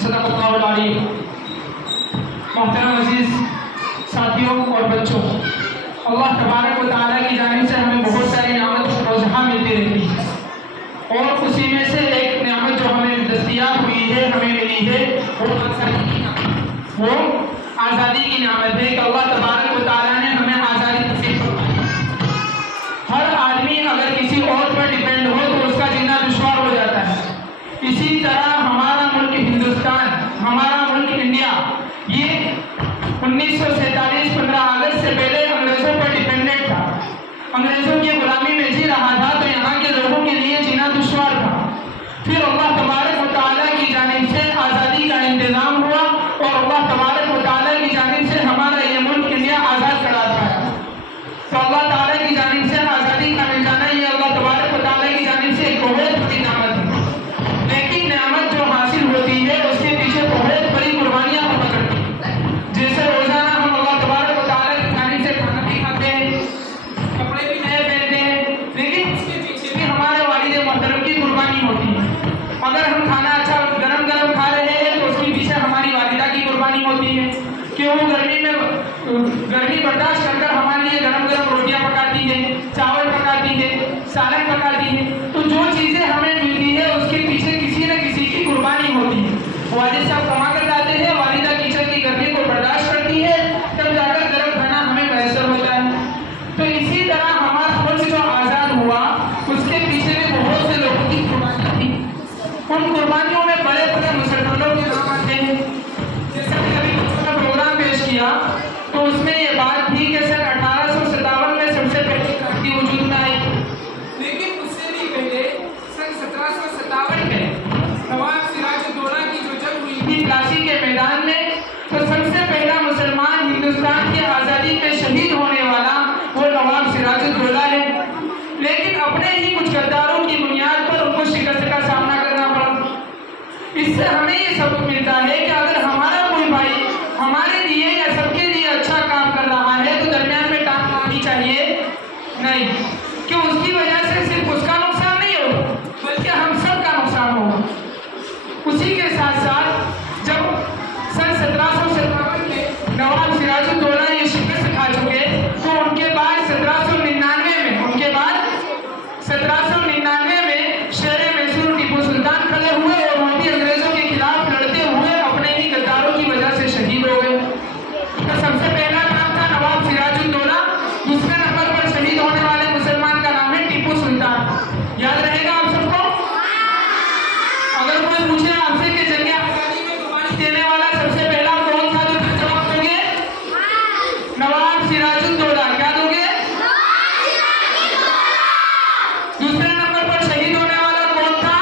सदक़ अल्लाहुल अज़ीम। मोहतरम अज़ीज़ साथियों और बच्चों, अल्लाह तबारक व तआला की जानिब से हमें बहुत सारी नेमत रोज़ाना मिलती रहती है और उसी में से एक नेमत जो हमें दस्तयाब हुई है, हमें मिली है, वो आज़ादी की नेमत है कि अल्लाह तबारक व तआला ने हमें आज़ादी नसीब फरमाई। हर आदमी अगर किसी और पर डिपेंड हो तो उसका जीना दुश्वार हो जाता है। इसी तरह हमारा मुल्क हिंदुस्तान, हमारा मुल्क इंडिया, ये 1947 15 अगस्त से पहले अंग्रेज़ों पर डिपेंडेंट था, अंग्रेज़ों की गुलामी में जी रहा था, तो यहाँ के लोगों के लिए जीना दुश्वार था। फिर अल्लाह तबारक व तआला की जानिब से आज़ादी का इंतज़ाम हुआ और अल्लाह तबारक व तआला की जानिब से हमारा ये मुल्क इंडिया आज़ाद करार पाया। तो अल्लाह ताला की जानिब से आज़ादी का मिल जाना, ये अल्लाह तबारक व तआला की जानिब से एक बहुत बड़ी नेमत है। लेकिन नेमत जो हासिल होती है उसके पीछे बहुत बड़ी कुर्बानियाँ हुआ करती हैं। जैसे रोज़ाना हम अल्लाह तबारक व तआला की जानिब से खाना भी खाते हैं, कपड़े भी नए पहनते हैं, लेकिन उसके पीछे भी हमारे वालिद मोहतरम की कुर्बानी होती है। अगर हम खाना अच्छा गरम गरम खा रहे हैं तो उसके पीछे हमारी वालिदा की कुर्बानी होती है कि वो गर्मी बर्दाश्त कर कर हमारे लिए गरम गरम रोटियाँ पकाती है, चावल पकाती है, सालन पकाती है। तो जो चीज़ें हमें मिलती है उसके पीछे किसी न किसी की कुर्बानी होती है। वालिद साहब कमा कर लाते हैं, वालिदा किचन की गर्मी को बर्दाश्त करती है, तब जाकर गर्म खाना हमें मैसर होता है। तो इसी तरह हमारा मुल्क जो आज़ाद हुआ उसके पीछे भी बहुत से लोगों की कुर्बानी थी। उन कुर्बानियों में बड़े बड़े मुसलमानों के नाम आते हैं। जैसे कि अभी अपना प्रोग्राम पेश किया तो उसमें ये बात थी कि सन 1857 में सबसे पहली क्रांति वजूद में आई, लेकिन उससे भी पहले सन 1757 में नवाब सिराजुद्दौला की जो जंग हुई थी प्लासी के मैदान में, तो सबसे पहला मुसलमान हिंदुस्तान की आज़ादी में शहीद होने वाला वो नवाब सिराजुद्दौला है। लेकिन अपने ही कुछ गद्दारों की बुनियाद पर उनको शिकस्त का सामना करना पड़ा। इससे हमें ये सबक मिलता है कि अगर हमारा कोई भाई हमारे लिए या सबके लिए अच्छा काम कर रहा है तो दरमियान में टांग मारनी चाहिए नहीं, कि उसकी वजह से सिर्फ उसका नुकसान नहीं होगा बल्कि हम सब का नुकसान होगा। उसी के साथ साथ जब सन 1757 में नवाब सिराजुद्दौला ये शिकस्त खा चुके तो उनके बाद 1799 में शेर मैसूर टीपू सुल्तान खड़े हुए और वहाँ भी अंग्रेजों के खिलाफ लड़ते हुए अपने ही गद्दारों की वजह से शहीद हो गए। तो सबसे पहला नाम था नवाब सिराजुद्दौला, दूसरे नंबर पर शहीद होने वाले मुसलमान का नाम है टीपू सुल्तान। याद रहेगा आप सबको? अगर कोई पूछे आपसे कि जंग आज़ादी में कुर्बानी देने वाला सबसे पहला कौन था तो फिर जवाब दोगे नवाब सिराजुद्दौला। क्या दोगे? दूसरे नंबर पर शहीद होने वाला कौन था?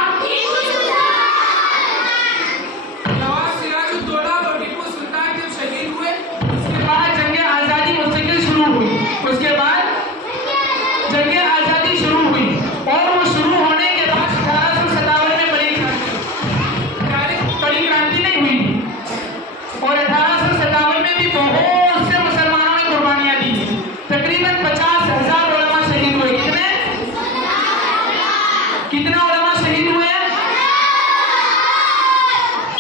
नवाब सिराजुद्दौला और टीपू सुल्तान जब शहीद हुए उसके बाद जंग आज़ादी मुस्तकिल शुरू हुई। उसके बाद जंग आज़ादी शुरू हुई और वो शुरू होने के बाद 1857 में बड़ी क्रांति नहीं हुई और 1857 में भी बहुत से मुसलमानों ने कुर्बानियाँ दी। तकरीबन 50,000 उलमा शहीद हुए। कितना उलमा शहीद हुए?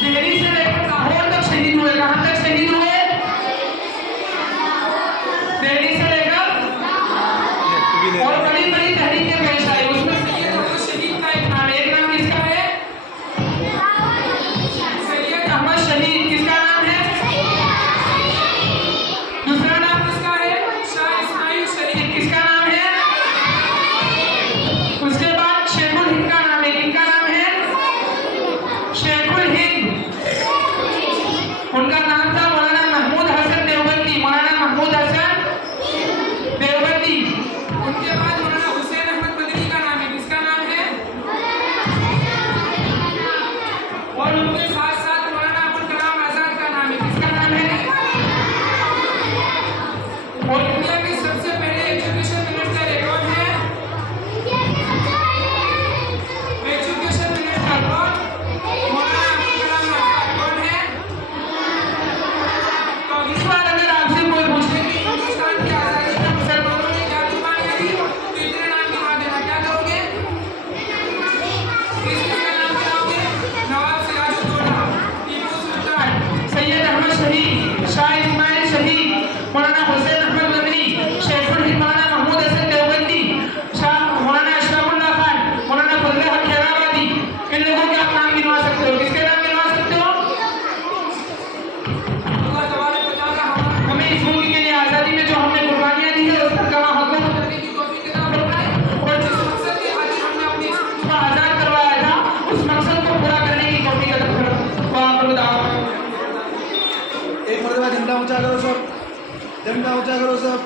दिल्ली से लेकर लाहौर तक शहीद हुए। कहाँ तक शहीद हुए? दिल्ली से लेकर और बड़ी बड़ी तहरीकें पेश आई। उसमें सैयद अहमद शहीद का एक नाम किसका है? सैयद अहमद शहीद। किसका नाम है? दूसरा नाम किसका है? शाह इस्माइल शहीद। किसका नाम है? उसके बाद शेखुल हिंद का शहीद शाह इस्माइल शहीद, मौलाना हुसैन अहमद मदनी, शेखुल हिंद मौलाना महमूद हसन देवबंदी, शाह मौलाना अशरफुल्लाह खान, मौलाना फजल हक खैराबादी, इन लोगों के आप नाम गिनवा सकते हो। किसके नाम गिनवा सकते हो? हमें इस मुल्क के लिए आज़ादी में जो हमने कुर्बानियां दी है उस पर कमा हकों को करने की तौफीक अता फरमाए, और जिस मकसद के खातिर हमने अपने इस मुल्क को आज़ाद करवाया था उस मकसद को पूरा करने की तौफीक अता फरमाए। एक मरतबा झंडा ऊंचा करो सब, झंडा ऊंचा करो सब।